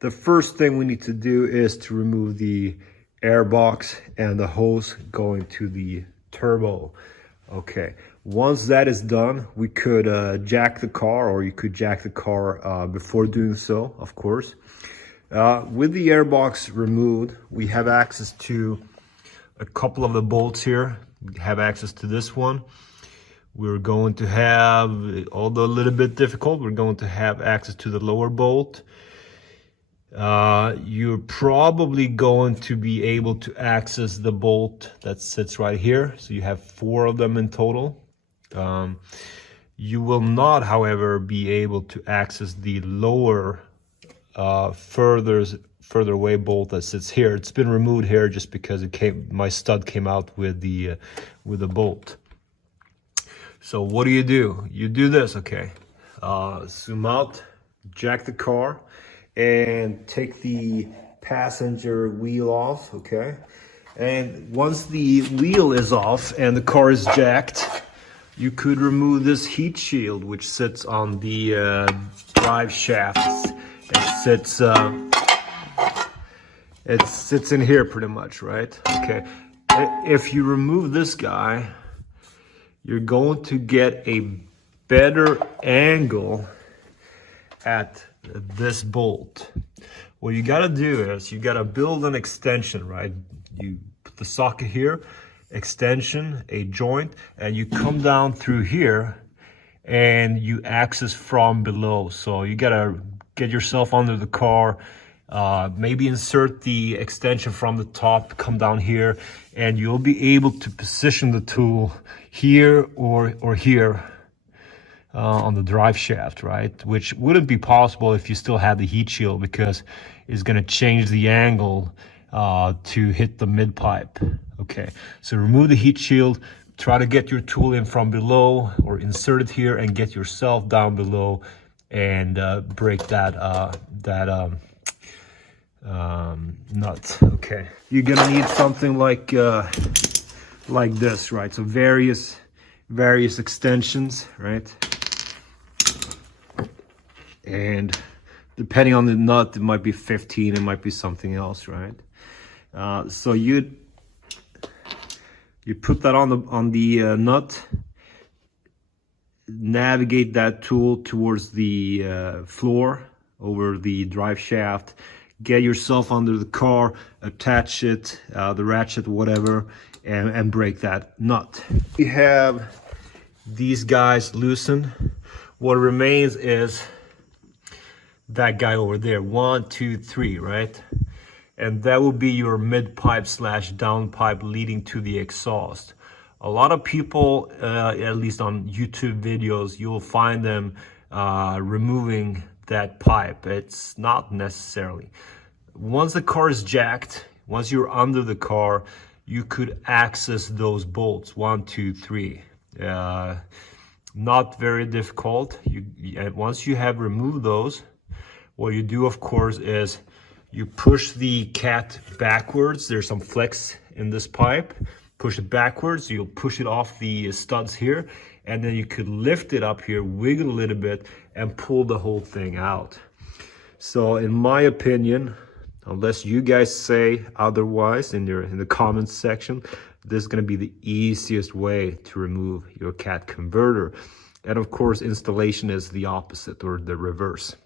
The first thing we need to do is to remove the air box and the hose going to the turbo. Okay, once that is done, we could jack the car, or you could jack the car before doing so, of course. With the airbox removed, we have access to a couple of the bolts here. We have access to this one. We're going to have, although a little bit difficult, we're going to have access to the lower bolt. You're probably going to be able to access the bolt that sits right here. So you have 4 of them in total. You will not, however, be able to access the lower further away bolt that sits here. It's been removed here just because my stud came out with the bolt. So what do? You do this, okay? Zoom out, jack the car, and take the passenger wheel off, okay? And once the wheel is off and the car is jacked, you could remove this heat shield which sits on the drive shaft. It sits in here pretty much, right? Okay. If you remove this guy, you're going to get a better angle at this bolt. What you got to do is you got to build an extension, right? You put the socket here, extension, a joint, and you come down through here and you access from below. So you got to get yourself under the car, maybe insert the extension from the top, come down here, and you'll be able to position the tool here or here on the drive shaft, right? Which wouldn't be possible if you still had the heat shield, because it's going to change the angle to hit the mid pipe. Okay, so remove the heat shield, try to get your tool in from below, or insert it here and get yourself down below and break that nut. Okay, you're gonna need something like this, right? So various extensions, right? And depending on the nut, it might be 15, it might be something else, right? So you put that on the nut, navigate that tool towards the floor over the drive shaft, get yourself under the car, attach it, the ratchet, whatever, and break that nut. We have these guys loosened. What remains is that guy over there, 1, 2, 3, right? And that will be your mid pipe / down pipe leading to the exhaust. A lot of people, at least on YouTube videos, you'll find them removing that pipe. It's not necessarily. Once the car is jacked, once you're under the car, you could access those bolts, 1, 2, 3. Not very difficult. Once you have removed those, what you do, of course, is you push the cat backwards. There's some flex in this pipe. Push it backwards. You'll push it off the studs here, and then you could lift it up here, wiggle a little bit, and pull the whole thing out. So in my opinion, unless you guys say otherwise in the comments section, this is going to be the easiest way to remove your cat converter. And of course, installation is the opposite, or the reverse.